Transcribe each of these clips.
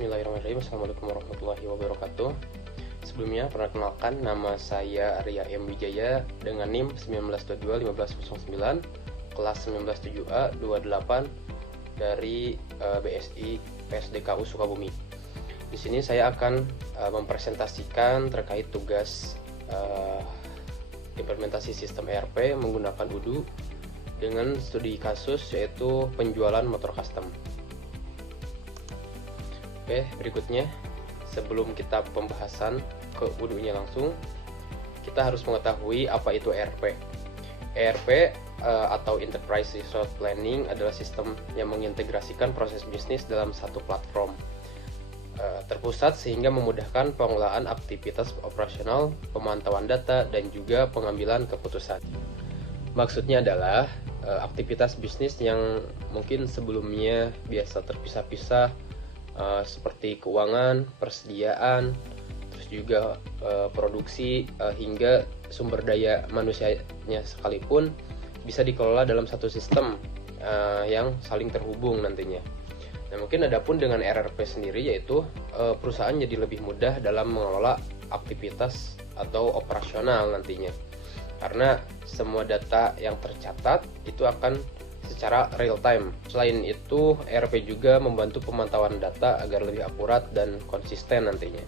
Bismillahirrahmanirrahim. Assalamualaikum warahmatullahi wabarakatuh. Sebelumnya, perkenalkan, nama saya Arya M. Wijaya dengan NIM 1922-1509, kelas 19-7A 28 dari BSI PSDKU Sukabumi. Di sini saya akan mempresentasikan terkait tugas implementasi sistem ERP menggunakan Odoo dengan studi kasus yaitu penjualan motor custom. Oke, berikutnya sebelum kita pembahasan ke Odoo-nya langsung, kita harus mengetahui apa itu ERP. ERP atau Enterprise Resource Planning adalah sistem yang mengintegrasikan proses bisnis dalam satu platform terpusat sehingga memudahkan pengelolaan aktivitas operasional, pemantauan data, dan juga pengambilan keputusan. Maksudnya adalah aktivitas bisnis yang mungkin sebelumnya biasa terpisah-pisah, seperti keuangan, persediaan, terus juga produksi hingga sumber daya manusianya sekalipun bisa dikelola dalam satu sistem yang saling terhubung nantinya. Nah, mungkin adapun dengan ERP sendiri yaitu perusahaan jadi lebih mudah dalam mengelola aktivitas atau operasional nantinya. Karena semua data yang tercatat itu akan secara real time. Selain itu, ERP juga membantu pemantauan data agar lebih akurat dan konsisten nantinya.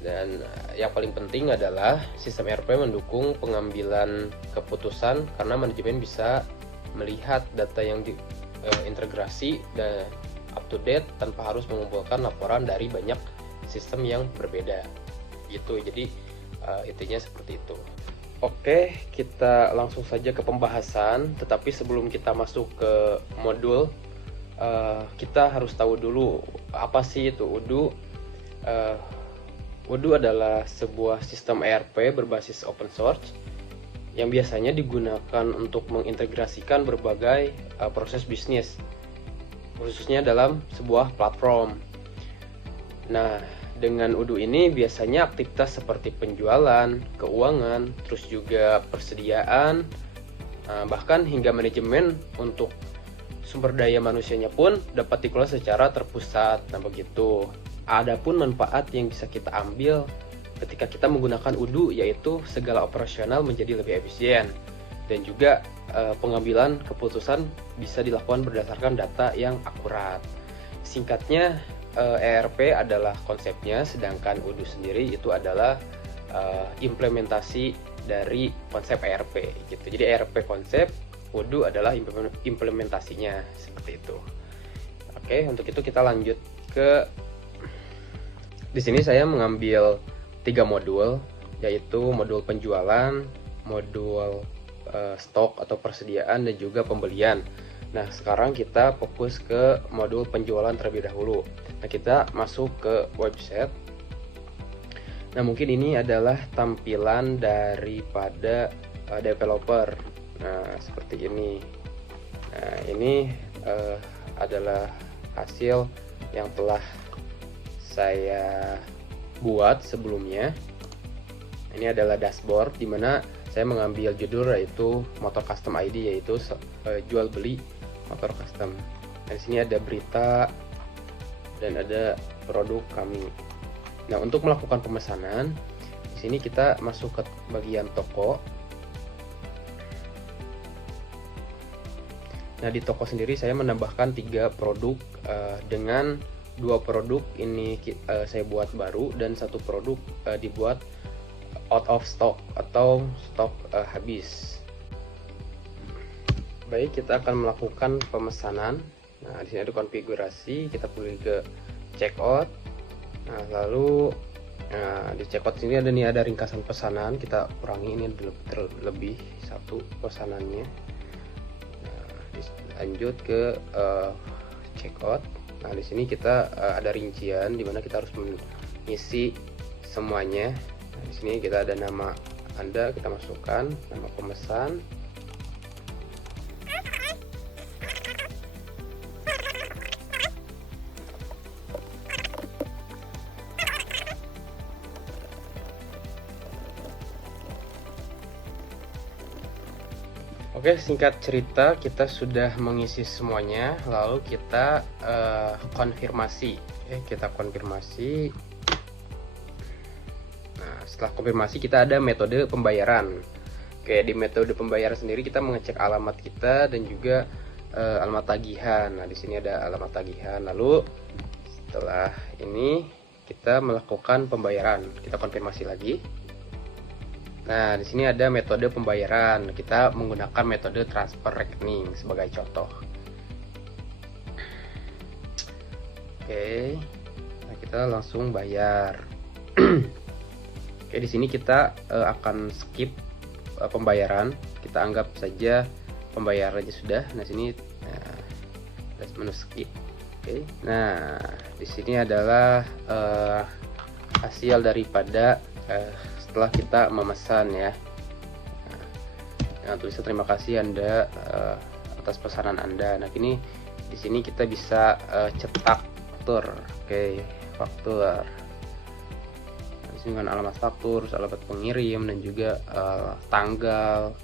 Dan yang paling penting adalah sistem ERP mendukung pengambilan keputusan karena manajemen bisa melihat data yang diintegrasi dan up to date tanpa harus mengumpulkan laporan dari banyak sistem yang berbeda. Gitu. Jadi intinya seperti itu. Oke, kita langsung saja ke pembahasan. Tetapi sebelum kita masuk ke modul, kita harus tahu dulu apa sih itu Odoo. Odoo adalah sebuah sistem ERP berbasis open source yang biasanya digunakan untuk mengintegrasikan berbagai proses bisnis, khususnya dalam sebuah platform. Nah, dengan Odoo ini biasanya aktivitas seperti penjualan, keuangan, terus juga persediaan, bahkan hingga manajemen untuk sumber daya manusianya pun dapat dikelola secara terpusat. Nah, begitu. Adapun manfaat yang bisa kita ambil ketika kita menggunakan Odoo yaitu segala operasional menjadi lebih efisien dan juga pengambilan keputusan bisa dilakukan berdasarkan data yang akurat. Singkatnya, ERP adalah konsepnya, sedangkan Odoo sendiri itu adalah implementasi dari konsep ERP gitu. Jadi ERP konsep, Odoo adalah implementasinya, seperti itu. Oke, untuk itu kita lanjut ke di sini saya mengambil 3 modul, yaitu modul penjualan, modul stok atau persediaan, dan juga pembelian. Nah, sekarang kita fokus ke modul penjualan terlebih dahulu. Nah, kita masuk ke website. Nah, mungkin ini adalah tampilan daripada developer. Nah, seperti ini. Nah, ini adalah hasil yang telah saya buat sebelumnya. Ini adalah dashboard di mana saya mengambil judul yaitu motor custom ID, yaitu jual beli motor custom. Nah, di sini ada berita dan ada produk kami. Nah, untuk melakukan pemesanan, di sini kita masuk ke bagian toko. Nah, di toko sendiri saya menambahkan 3 produk dengan 2 produk ini saya buat baru dan 1 produk dibuat out of stock atau stok habis. Baik, kita akan melakukan pemesanan. Nah, di sini ada konfigurasi, kita pilih ke checkout. Nah, lalu di checkout sini ada ringkasan pesanan, kita kurangi ini terlebih 1 pesanannya. Nah, lanjut ke checkout. Nah, di sini kita ada rincian di mana kita harus mengisi semuanya. Nah, di sini kita ada nama Anda, kita masukkan nama pemesan. Oke, singkat cerita kita sudah mengisi semuanya, lalu kita konfirmasi. Oke, kita konfirmasi. Nah, setelah konfirmasi kita ada metode pembayaran. Oke, di metode pembayaran sendiri kita mengecek alamat kita dan juga alamat tagihan. Nah, di sini ada alamat tagihan. Lalu setelah ini kita melakukan pembayaran. Kita konfirmasi lagi. Nah, di sini ada metode pembayaran. Kita menggunakan metode transfer rekening sebagai contoh. Oke. Nah, kita langsung bayar. Oke, di sini kita akan skip pembayaran. Kita anggap saja pembayarannya sudah. Nah, sini menu skip. Oke. Nah, di sini adalah hasil daripada setelah kita memesan ya. Nah, tulisan terima kasih Anda atas pesanan Anda. Nah, ini di sini kita bisa cetak faktur. Oke, faktur. Nah, di sini kan alamat faktur, alamat pengirim dan juga tanggal,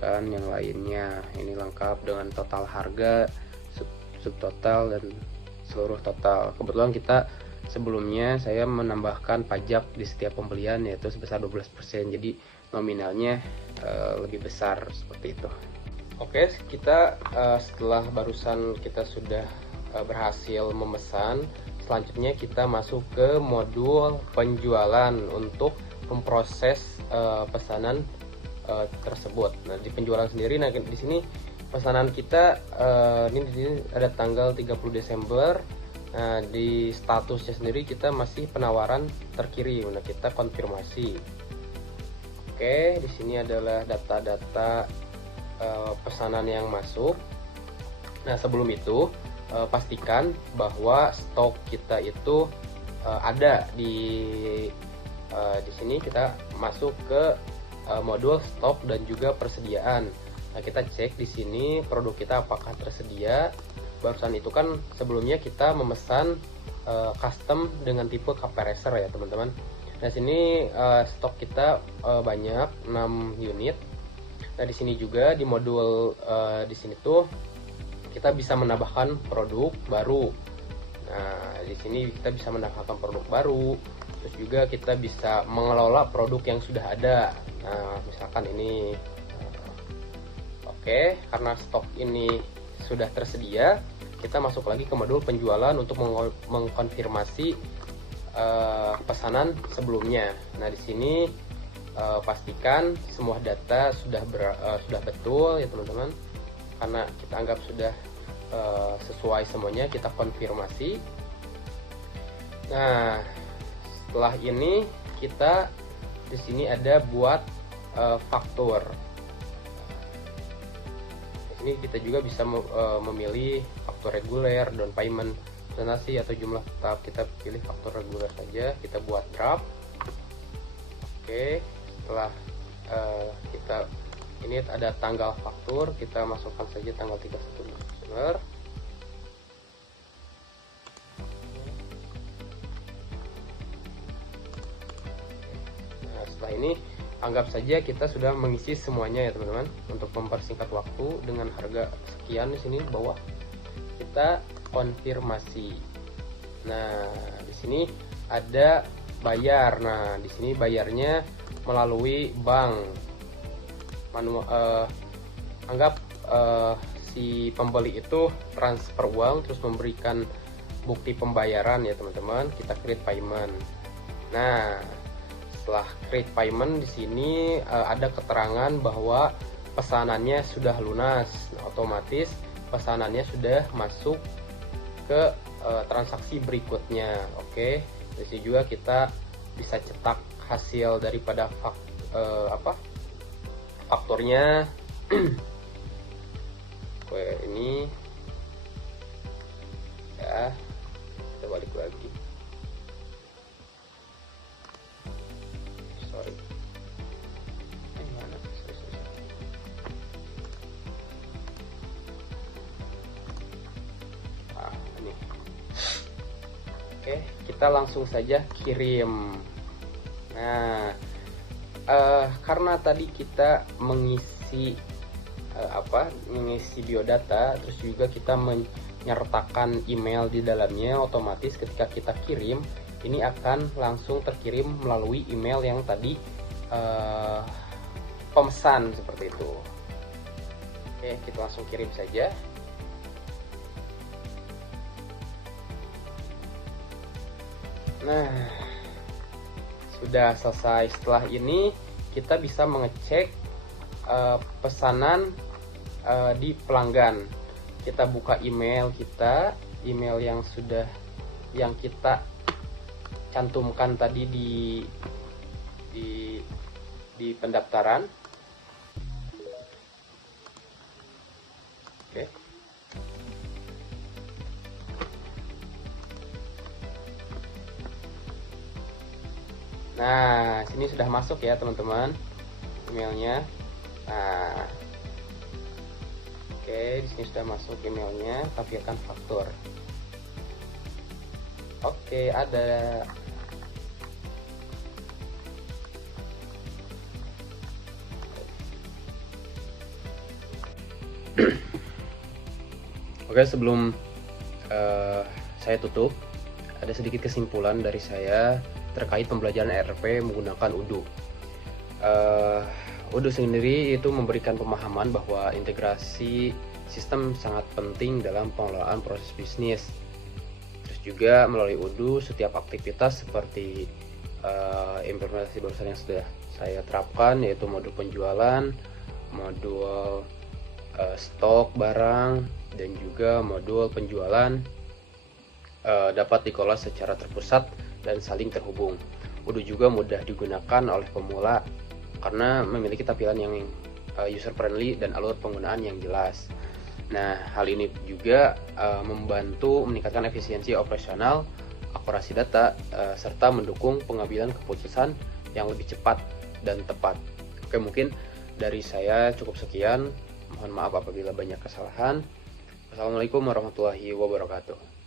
kan yang lainnya. Ini lengkap dengan total harga, subtotal dan seluruh total. Kebetulan kita sebelumnya saya menambahkan pajak di setiap pembelian yaitu sebesar 12%, jadi nominalnya lebih besar seperti itu. Oke, kita setelah barusan kita sudah berhasil memesan, selanjutnya kita masuk ke modul penjualan untuk memproses pesanan tersebut. Nah, di penjualan sendiri, nah di sini pesanan kita ini di sini ada tanggal 30 Desember. Nah, di statusnya sendiri kita masih penawaran terkirim. Nah, kita konfirmasi. Oke, di sini adalah data-data pesanan yang masuk. Nah, sebelum itu pastikan bahwa stok kita itu ada di sini. Kita masuk ke modul stok dan juga persediaan. Nah, kita cek di sini produk kita apakah tersedia. Barusan itu kan sebelumnya kita memesan custom dengan tipe cup racer ya teman-teman. Nah, sini stok kita banyak 6 unit. Nah, di sini juga di modul di sini tuh kita bisa menambahkan produk baru. Nah, di sini kita bisa menambahkan produk baru. Terus juga kita bisa mengelola produk yang sudah ada. Nah, misalkan ini oke, karena stok ini sudah tersedia, kita masuk lagi ke modul penjualan untuk mengkonfirmasi pesanan sebelumnya. Nah, di sini pastikan semua data sudah betul ya teman-teman, karena kita anggap sudah sesuai semuanya. Kita konfirmasi. Nah, setelah ini kita di sini ada buat faktur. Ini kita juga bisa memilih faktur reguler, down payment, donasi atau jumlah tetap. Kita pilih faktur reguler saja. Kita buat draft. Oke, setelah kita ini ada tanggal faktur, kita masukkan saja tanggal 31 Desember. Nah, setelah ini anggap saja kita sudah mengisi semuanya ya teman-teman. Untuk mempersingkat waktu, dengan harga sekian di sini bawah kita konfirmasi. Nah, di sini ada bayar. Nah, di sini bayarnya melalui bank. Anggap si pembeli itu transfer uang terus memberikan bukti pembayaran ya teman-teman. Kita create payment. Nah, setelah create payment di sini ada keterangan bahwa pesanannya sudah lunas. Nah, otomatis pesanannya sudah masuk ke transaksi berikutnya. Oke, di sini juga kita bisa cetak hasil daripada fakturnya. Oke, ini ya, kita balik lagi. Sorry. Ini. Oke, kita langsung saja kirim. Nah, karena tadi kita mengisi mengisi biodata, terus juga kita menyertakan email di dalamnya, otomatis ketika kita kirim ini akan langsung terkirim melalui email yang tadi pemesan seperti itu. Oke, kita langsung kirim saja. Nah, sudah selesai. Setelah ini kita bisa mengecek pesanan di pelanggan. Kita buka email kita, email yang kita cantumkan tadi di pendaftaran. Oke. Nah, sini sudah masuk ya teman-teman emailnya. Nah, oke, di sini sudah masuk emailnya. Tampilkan faktur. Oke, ada. Oke, sebelum saya tutup, ada sedikit kesimpulan dari saya terkait pembelajaran ERP menggunakan Odoo. Odoo sendiri itu memberikan pemahaman bahwa integrasi sistem sangat penting dalam pengelolaan proses bisnis. Terus juga melalui Odoo setiap aktivitas seperti implementasi barusan yang sudah saya terapkan, yaitu modul penjualan, modul stok barang, dan juga modul penjualan dapat dikelola secara terpusat dan saling terhubung. Odoo juga mudah digunakan oleh pemula karena memiliki tampilan yang user friendly dan alur penggunaan yang jelas. Nah, hal ini juga membantu meningkatkan efisiensi operasional, akurasi data, serta mendukung pengambilan keputusan yang lebih cepat dan tepat. Oke, mungkin dari saya cukup sekian. Mohon maaf apabila banyak kesalahan. Assalamualaikum warahmatullahi wabarakatuh.